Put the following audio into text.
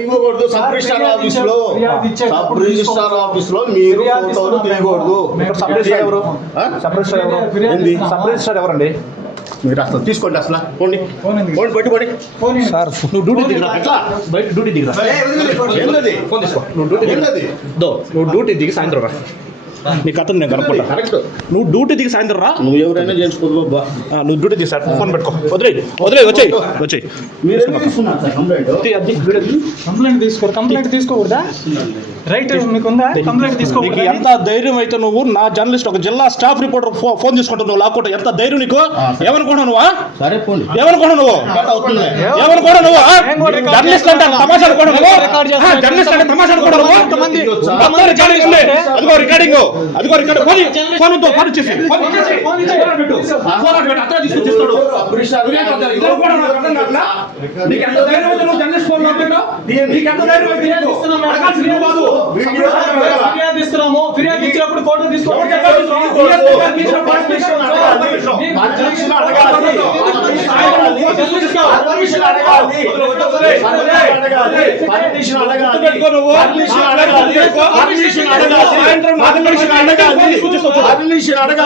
తీయకూడదు. Sub registrar office లో మీరు ఫోటోలు తీయకూడదు. సబ్ రిజిస్టార్ ఎవరు? సబ్ రిజిస్టార్ ఎవరండి? మీరు అసలు తీసుకోండి. అసలు పోండి పెట్టుకోండి సార్ నువ్వు డ్యూటీ దిగిరా, ఎట్లా బయట డ్యూటీ దిగిరా, ఫోన్ తీసుకో. నువ్వు డ్యూటీ దిగి సాయంత్రం రా, నీ కథను నేను కనుక్కుంటా. కరెక్ట్. నువ్వు డ్యూటీ దిగి సాయంత్రం రా. నువ్వు ఎవరైనా చేసుకో. నువ్వు డ్యూటీ దిగి సార్ ఫోన్ పెట్టుకో. వదిలే వచ్చాయి. కంప్లైంట్ తీసుకోకూడదా? రైట్ మీకుందా? కంప్లైంట్ తీసుకోకూడదా? ఎంత ధైర్యం అయితే నువ్వు నా జర్నలిస్ట్ ఒక జిల్లా స్టాఫ్ రిపోర్టర్ ఫోన్ తీసుకుంటావు నువ్వు లాక్కుంటా? ఎంత ధైర్యం నీకు? ఏమనుకున్నావు నువ్వు? సరే పోండి. ఏమనుకున్నావు నువ్వు? ఏమనుకున్నావు నువ్వు? జర్నలిస్ట్ అంటే తమాషా అనుకోవడం నువ్వు? జర్నలిస్ట్ అంటే తమాషా అనుకోవడం నువ్వు? రికార్డింగ్ ఉంది, అదిగో రికార్డింగ్, ఫోన్ ఇచ్చేసి ఫిర్యాదు ఇచ్చినప్పుడు ఫోటో తీసుకోవాలి. అడగాలి.